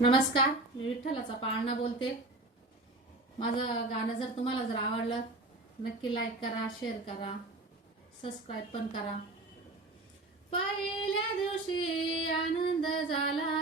नमस्कार मी विठ्ठलाचा पाळणा बोलते. माझं गाणं जर तुम्हाला जर आवडलं नक्की लाईक करा शेअर करा सबस्क्राईब पण करा. पहिल्या दिवशी आनंद झाला.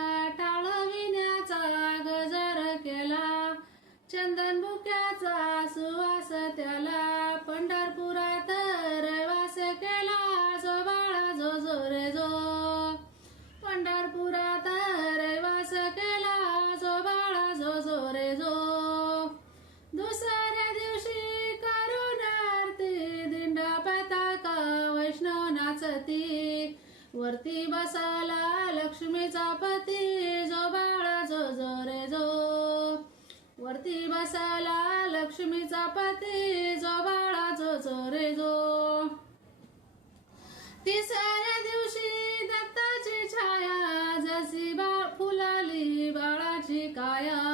वैष्णव वरती बसाला लक्ष्मीचा पती जो बाळा जो जो रे जो. वरती बसाला लक्ष्मीचा पती जो बाळा जो जो रे जो. तिसऱ्या दिवशी दत्ताची छाया जशी बा फुलाली बाळाची काया.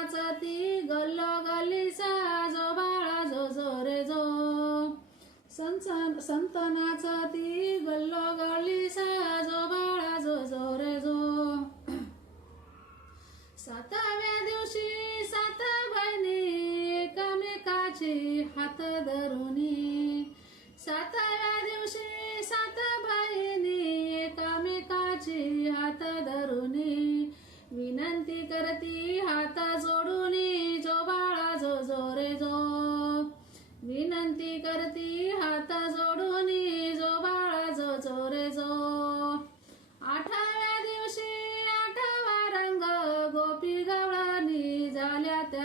नाचती गल्लो गल्लीसा जो बाळा जो जो रे जो. संत संत नाचती गल्लो गल्लीसा जो बाळा जो जो रे जो. सातव्या दिवशी सात बहिणी एकमेकाची हात धरुनी सात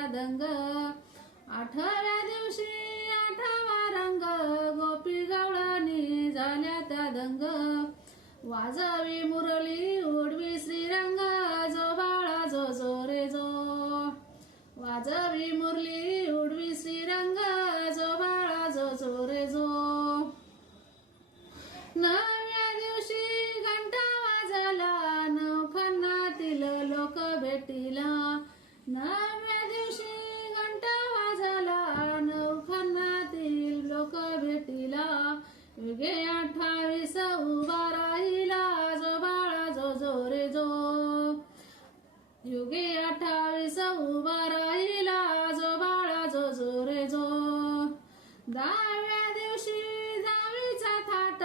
दंग. आठव्या दिवशी आठवा रंग. गोपी गवळणी झाल्या त्या दंग. वाजवी मुरली उडवी श्रीरंग. जो बाळा जो जो रे जो. वाजवी मुरली उडवी श्रीरंग. जो बाळा जो जो रे जो. नव्या दिवशी घंटा वाजला. नवखन्नातील लोक भेटीला. नव्या युगे अठ्ठावीस उभा राहिला. जो बाळा जो जो रे जो. युगे अठ्ठावीस उभा राहिला. जो बाळा जो जो रे जो. दहाव्या दिवशी दहावीचा थाट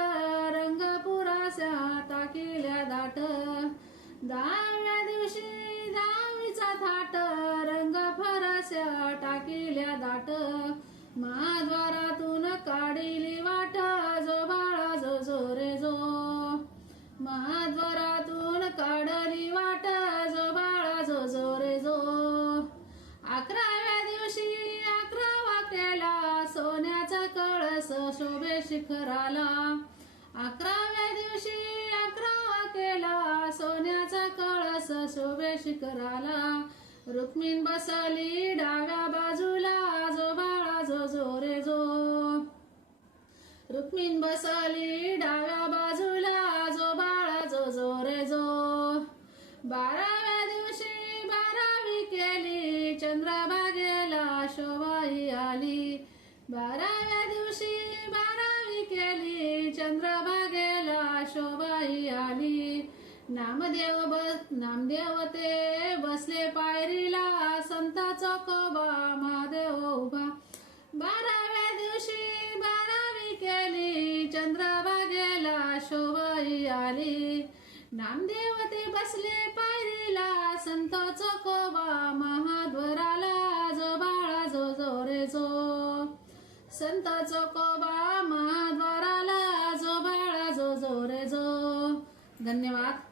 रंगपुराच्या टाकिल्या दाट. दहाव्या दिवशी दहावीचा थाट रंग फरास्या टाकिल्या दाट. महाद्वारातून काढिली वाट जो बाळा जो जो रे जो. महाद्वारातून काढली वाट जो बाळा जो जो रे जो. अकराव्या दिवशी अकरा केला सोन्याचा कळस शोभे शिखराला. अकराव्या दिवशी अकरा केला सोन्याचा कळस शोभे शिखराला. रुक्मीन बसली डाव्या बाजूला जो बाळा जो जो रे जो. रुक्मिण बसली डाव्या बाजूला जो बाळा जो जो रे जो. बाराव्या दिवशी बारावी केली चंद्रभागेला शोभाई आली. बाराव्या दिवशी बारावी केली चंद्रभागेला शोभाई आली. नामदेव बस नामदेव ते बसले पायरीला संत चोकोबा महादेव उभा. बाराव्या दिवशी बारावी केली. चंद्रभागेला शोभाई आली. नामदेवती बसले पायरीला. संतो चोकोबा महाद्वराला. जो बाळा जो जो रे जो. संत चकोबा महाद्वाराला. जो बाळा जो जो रे जो. धन्यवाद.